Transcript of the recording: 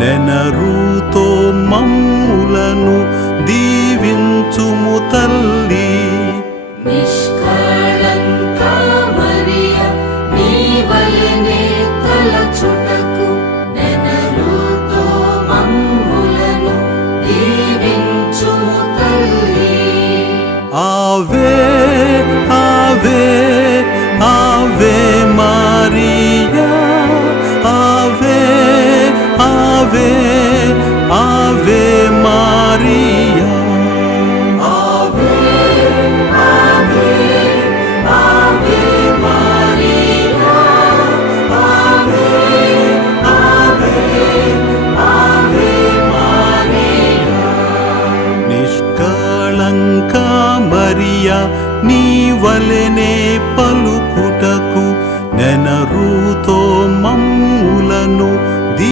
నెనరుతో మమ్ములను దీవించుము తల్లి. నిష్కళంక మరియ నీవలెనే తలచుటకు నెనరుతో మమ్ములను దీవించుము తల్లి. ఆవే ఆవే ఆవే మారియా, ఆవే ఆవే ఆవే మారియా. ఆవే ఆవే ఆవే మారియా, ఆవే ఆవే ఆవే మారియా. నిష్కళంక మరియా నీవలెనే పలు